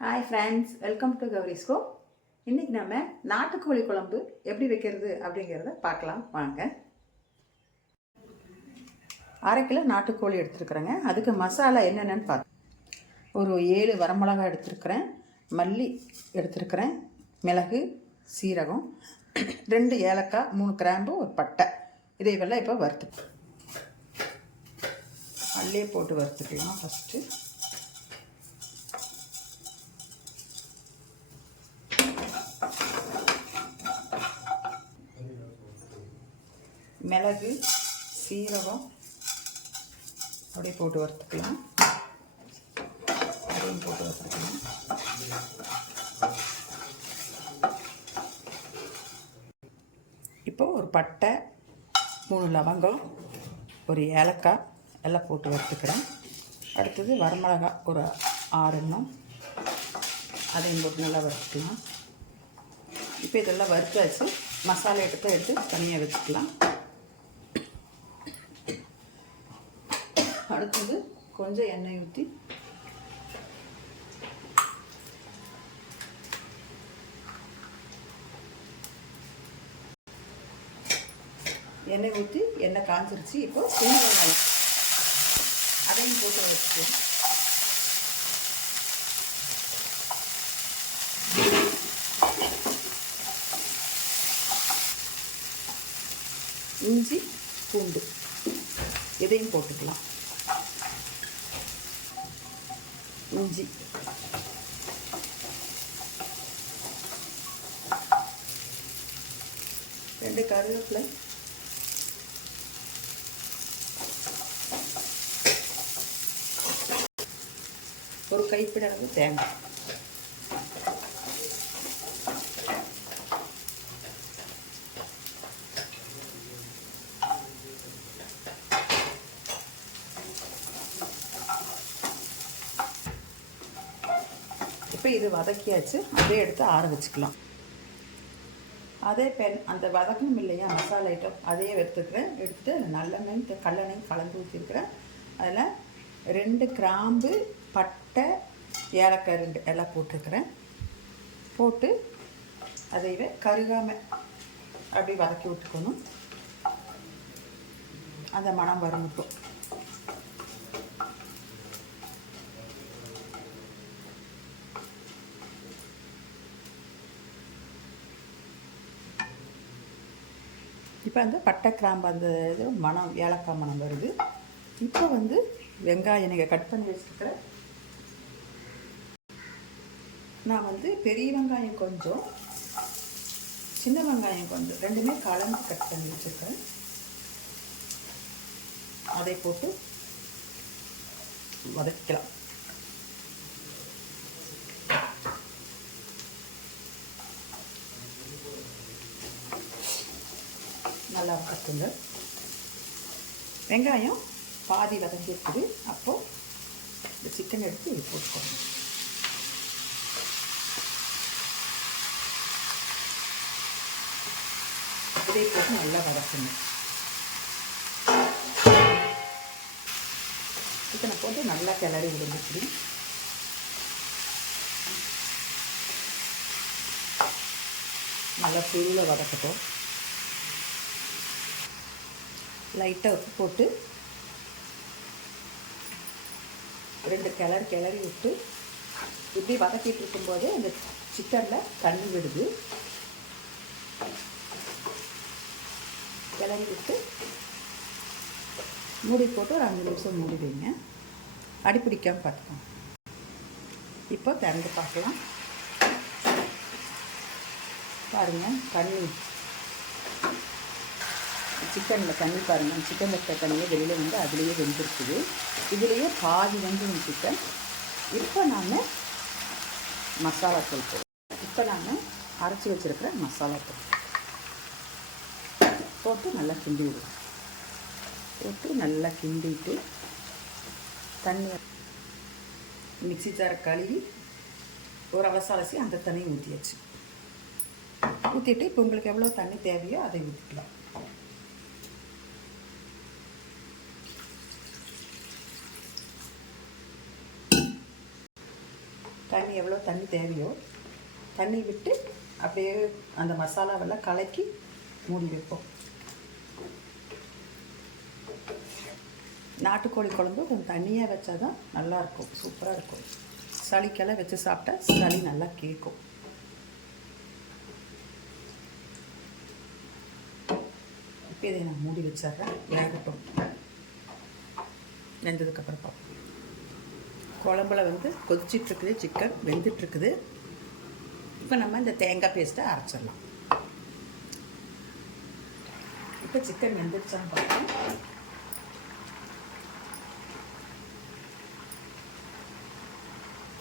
Hi friends, welcome to கௌரிஸ்கோ. இன்றைக்கி நம்ம நாட்டுக்கோழி குழம்பு எப்படி வைக்கிறது அப்படிங்கிறத பார்க்கலாம் வாங்க. 1/2 கிலோ நாட்டுக்கோழி எடுத்துருக்குறேங்க. அதுக்கு மசாலா என்னென்னு பார்த்து, ஒரு 7 வரமிளகா எடுத்துருக்குறேன், மல்லி எடுத்துருக்குறேன், மிளகு, சீரகம், 2 ஏலக்காய், 3 கிராம்பு, ஒரு பட்டை. இதையெல்லாம் இப்போ வறுத்து மல்லியே போட்டு வறுத்துக்கலாம். ஃபஸ்ட்டு மிளகு, சீரகம் அப்படியே போட்டு வறுத்துக்கலாம். அதையும் போட்டு வறுத்துக்கலாம். இப்போ ஒரு பட்டை, 3 லவங்கம், ஒரு ஏலக்காய் எல்லாம் போட்டு வறுத்துக்கிறேன். அடுத்தது வரமிளகா ஒரு 6 எண்ணம், அதையும் போட்டு நல்லா வறுத்துக்கலாம். இப்போ இதெல்லாம் வறுத்தாச்சு. மசாலா எடுத்து தனியாக வச்சுக்கலாம். அடுத்தது கொஞ்சம் எண்ணெய் ஊற்றி எண்ணெய் காஞ்சிருச்சு. இப்போ சின்ன வெங்காயம் அதையும் போட்டு வச்சுட்டு இஞ்சி, பூண்டு இதையும் போட்டுக்கலாம். இஞ்சி, ரெண்டு கருவேப்பிலை, ஒரு கைப்பிடி அளவு தேங்காய். இப்போ இது வதக்கியாச்சு. அப்படியே எடுத்து ஆற வச்சுக்கலாம். அதே அந்த வதக்கணும் இல்லையா மசாலா ஐட்டம், அதையே எடுத்துட்டு நல்லெண்ணெய், கல்லெண்ணெய் கலந்து ஊற்றிருக்கிறேன். அதில் 2 கிராம்பு, பட்டை, ஏலக்காய் 2 எல்லாம் போட்டிருக்கிறேன். போட்டு அதையவே கருகாமல் அப்படி வதக்கி விட்டுக்கணும். அந்த மணம் வரணும். இப்போ அந்த பட்டை கிராம்பு அந்த இது மணம், ஏலக்காய் மணம் வருது. இப்போ வெங்காயம் நீங்கள் கட் பண்ணி வச்சுருக்கிறேன். நான் பெரிய வெங்காயம் கொஞ்சம், சின்ன வெங்காயம் கொஞ்சம், ரெண்டுமே கலந்து கட் பண்ணி வச்சுருக்கேன். அதை போட்டு வதக்கலாம். நல்லா வதக்குங்க. வெங்காயம் பாதி வதங்கி இருக்குது. அப்போது இந்த சிக்கன் எடுத்து இது போட்டுக்கோங்க. இதை போட்டு நல்லா வதக்கணும். சிக்கனை போட்டு நல்லா கிளறி விடுங்க. நல்லா சுருளை வதக்கட்டும். லைட்டாக உப்பு போட்டு 2 கிளறி விட்டு இப்படி வதக்கிட்டு இருக்கும்போது அந்த சிக்கனில் தண்ணி விடுது. கிளறி விட்டு மூடி போட்டு ஒரு 5 நிமிஷம் மூடி வைங்க. அடி பிடிக்காமல் பார்த்துக்கோங்க. இப்போ திறந்து பார்க்கலாம். பாருங்கள், தண்ணி சிக்கனில் தண்ணி பாருங்கள். சிக்கனில் இருக்க தண்ணியை வெளியில் அதுலேயே வெந்திருக்குது. இதுலேயே பாதி சிக்கன். இப்போ நான் மசாலாத்தூள் இப்போ நான் அரைச்சி வச்சுருக்கிற மசாலாத்தூள் போட்டு நல்லா கிண்டி விடுவேன். போட்டு நல்லா கிண்டிட்டு தண்ணி மிக்ஸி ஜாரை கழுவி ஒரு அலசி அந்த தண்ணியை ஊற்றியாச்சு. ஊற்றிட்டு இப்போ உங்களுக்கு எவ்வளோ தண்ணி தேவையோ அதை ஊற்றிக்கலாம். தண்ணி எவ்வளோ தண்ணி தேவையோ தண்ணி விட்டு அப்படியே அந்த மசாலாவெல்லாம் கலக்கி மூடி வைப்போம். நாட்டுக்கோழி குழம்பு கொஞ்சம் தண்ணியாக வச்சா தான் நல்லாயிருக்கும், சூப்பராக இருக்கும். சளிக்கெல்லாம் வச்சு சாப்பிட்டா சளி நல்லா கேட்கும். இப்போ இதை நான் மூடி வச்சிட்றேன், வேகட்டும். வெந்ததுக்கப்புறம் பார்ப்போம். குழம்புல வந்து கொதிச்சிட்ருக்குது, சிக்கன் வெந்துட்டுருக்குது. இப்போ நம்ம இந்த தேங்காய் பேஸ்ட்டை அரைச்சிடலாம். இப்போ சிக்கன் வெந்துருச்சான்னு பார்ப்போம்.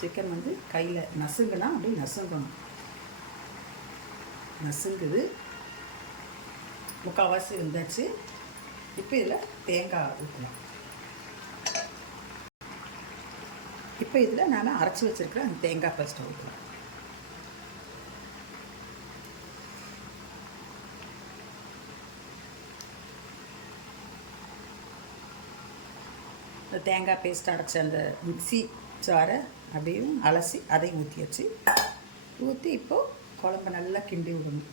சிக்கன் வந்து கையில் நசுங்குனா அப்படியே நசுங்கணும். நசுங்குது, முக்கால்வாசி இருந்தாச்சு. இப்போ இதில் தேங்காய் ஊற்றலாம். இப்போ இதில் நான் அரைச்சி வச்சுருக்கிற அந்த தேங்காய் பேஸ்ட்டை ஊற்றலாம். இந்த தேங்காய் பேஸ்ட் அரைச்ச அந்த மிக்ஸி ஜாரை அப்படியே அலசி அதையும் ஊற்றியாச்சு. ஊற்றி இப்போது குழம்பு நல்லா கிண்டி விடணும்.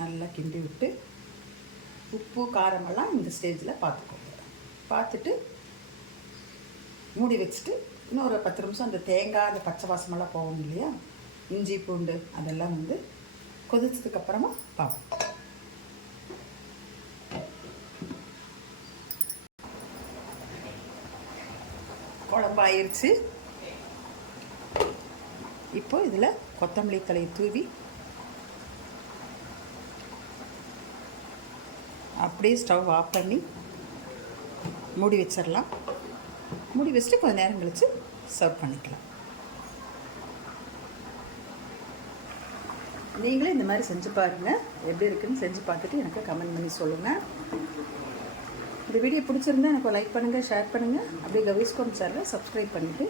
நல்லா கிண்டி விட்டு உப்பு காரமெல்லாம் இந்த ஸ்டேஜில் பார்த்துக்கோங்க. பார்த்துட்டு மூடி வச்சுட்டு இன்னொரு 10 நிமிஷம் அந்த தேங்காய் அந்த பச்சை வாசமெல்லாம் போகும் இல்லையா, இஞ்சி பூண்டு அதெல்லாம் வந்து கொதிச்சதுக்கப்புறமா பார்ப்போம். குழம்பு ஆயிடுச்சு. இப்போ இதில் கொத்தமல்லி தழையை தூவி அப்படியே ஸ்டவ் ஆஃப் பண்ணி மூடி வச்சிடலாம். மூடி வச்சுட்டு கொஞ்சம் நேரம் கழித்து சர்வ் பண்ணிக்கலாம். நீங்களே இந்த மாதிரி செஞ்சு பாருங்கள், எப்படி இருக்குன்னு செஞ்சு பார்த்துட்டு எனக்கு கமெண்ட் பண்ணி சொல்லுங்கள். இந்த வீடியோ பிடிச்சிருந்தா எனக்கு லைக் பண்ணுங்கள், ஷேர் பண்ணுங்கள். அப்படியே கவிஸ்கோம் சேனலை சப்ஸ்கிரைப் பண்ணிவிட்டு